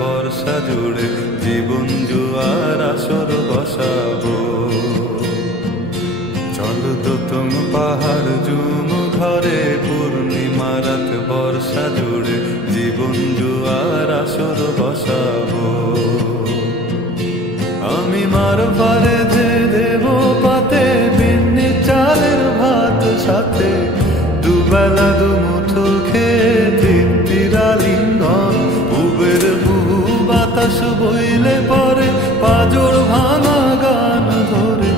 বর্ষা জুড়ে জীবন জুয়ার আসর বসাবো। চলো দোতম পাহাড় ঝুম ঘরে পূর্ণিমা রাত বর্ষা জুড়ে জীবন জুয়ার আসর বসাবো। আমি মার পারে যে দেব পাতে বিন্নি চালের ভাত সাথে দুবেলা দুমুঠো খেয়ে তৃপ্তির আলিঙ্গন। উবের বহু বাতাস বইলে পরে পাজর ভাঙা গান ধরে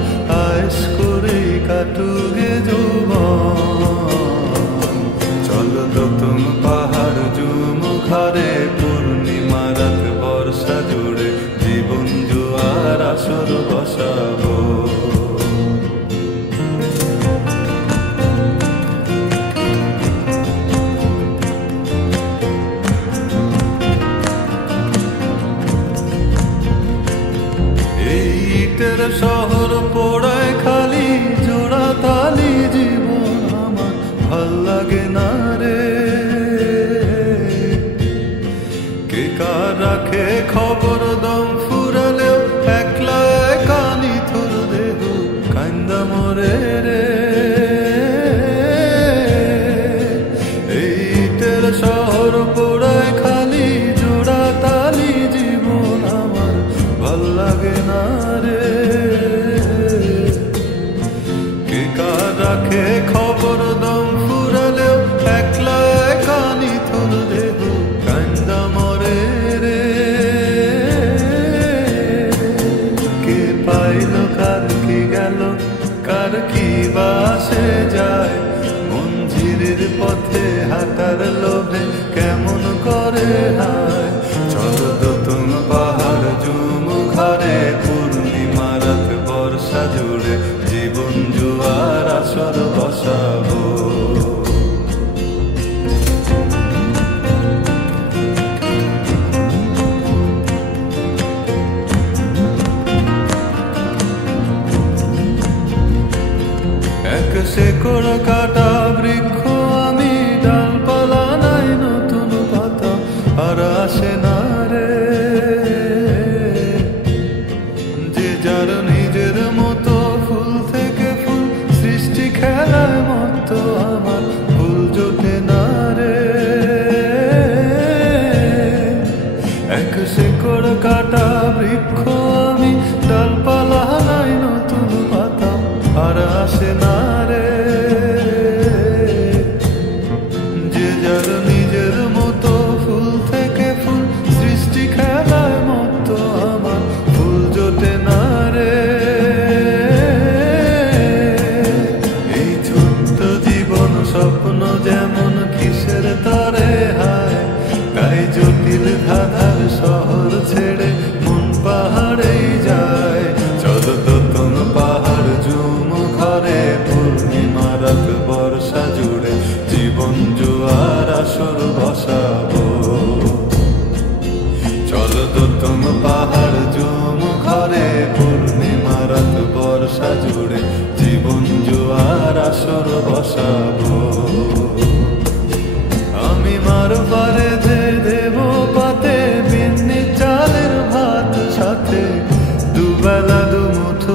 আয়েশ করে কাটুগে যৌবন। চলো দোতম পাহাড় ঝুম ঘরে পূর্ণিমা রাত বর্ষা জুড়ে জীবন জুয়ার আসর বসাবো। ইটের শহর পোড়ায় খালি জোড়া তালি জীবন আমার ভাল লাগে না রে। কে কার রাখে খবর দম ফুরালেও একলা কানি থুর দেহ কান্দা মরে রে। ইটের শহর পোড়ায় খালি জোড়া তালি জীবন আমার ভাল লাগে না রে। কে কার রাখে খবর দম ফুরালেও একলা কানি থুর দেহ কান্দা মরে রে। কে পাইল কার কি গেল কার কি বাসে যায় মঞ্জিরের পথে হাঁটার লোভে কেমন করে হায়। চলো দোতম পাহাড় ঝুম ঘরে পূর্ণিমা রাত বর্ষা জুড়ে জীবন জুয়ার আসর বসাবো। এক শেকড় কাটা বৃক্ষ আমি, ডালপালা নাই নতুন পাতা আর আসে না রে। যে যার নিজের মতো ফুল থেকে ফুল সৃষ্টি খেলায় মতো আমার ফুল জোটে না রে। এক শেকড় কাটা বৃক্ষ আমি, ডালপালা নাই নতুন পাতা আর আসে না রে। যে যার নিজের মতো ফুল থেকে ফুল সৃষ্টি খেলায় মতো আমার ফুল জোটে না রে। এই ছোট্ট জীবন স্বপ্ন যেমন কিসের তরে হায়, তাই জটিল ধাঁধার শহর ছেড়ে মন পাহাড়েই যায়। চলো দোতম পাহাড় ঝুম ঘরে পূর্ণিমা রাত বর্ষা জুড়ে জীবন জুয়ার আসর বসাবো। চলো দোতম পাহাড় ঝুম ঘরে পূর্ণিমা রাত বর্ষা জুড়ে জীবন জুয়ার আসর বসাবো। আমি মার পারে যে দেব পাতে বিন্নি চালের ভাত সাথে দুবেলা দুমুঠো